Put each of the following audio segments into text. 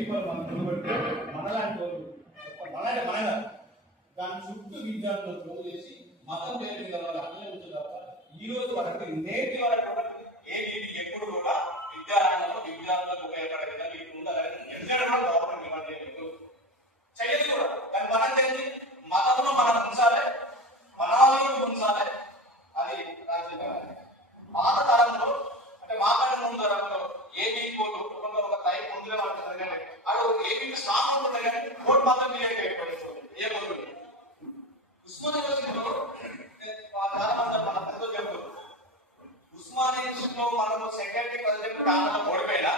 People మనం నిలబెట్టి మనలాంటి వాళ్ళు మన దాని చుట్టూ విద్యార్థులు త్రో చేసి మతం పేరు మీద వాళ్ళు అట్లే ఉంటుంది తప్ప ఈ రోజు వరకు నేటి వరకు ఏబీపీ ఎప్పుడు కూడా విద్యారంగంలో విద్యార్థులకు ఉపయోగపడే విధంగా మీకు ఉండాలని ఎన్నడూ కూడా గవర్నమెంట్ ఇవ్వండి చేయదు కూడా. దాని మనం తెలియదు మతంలో మనం ఉంచాలి, మనాలను ఉంచాలి, అది రాజ్యాంగం. పాత తరంలో అంటే మాకంటే ముందు తరంలో ఏబీ కోర్టు ఒక టైప్ ముందులే పడుతుంది కానీ అక్కడ ఏబీకి స్ట్రాంగ్ ఉంటుంది కానీ కోర్టు మాత్రం క్లియర్ అయిపోతుంది. ఏ కోర్టు ఉస్మానియా యూనివర్సిటీలో ఉస్మానియా యూనివర్సిటీలో మనము సెక్రటరీ ప్రెసిడెంట్ కాలంలో ఓడిపోయినా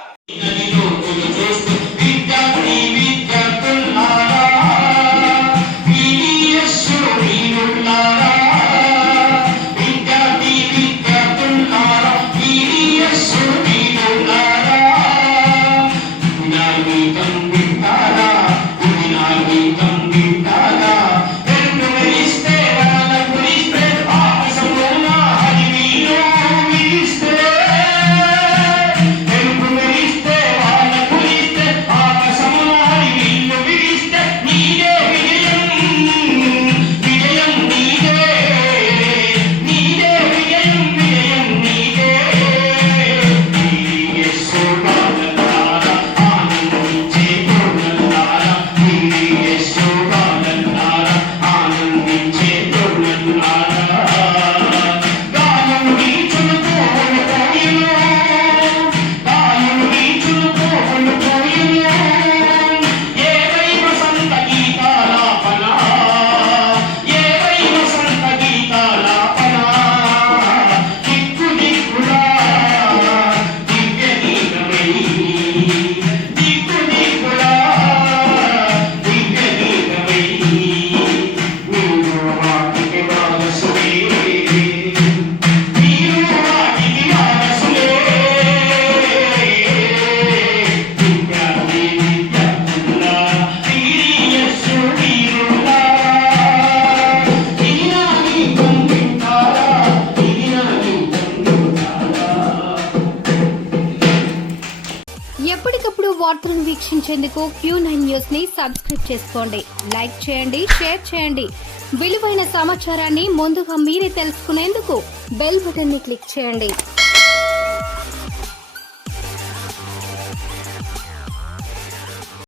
ఎప్పటికప్పుడు వార్తలను వీక్షించేందుకు Q9 న్యూస్ ని సబ్స్క్రైబ్ చేసుకోండి, లైక్ చేయండి, షేర్ చేయండి. విలువైన సమాచారాన్ని ముందుగా మీరే తెలుసుకునేందుకు బెల్ బటన్ ని క్లిక్ చేయండి.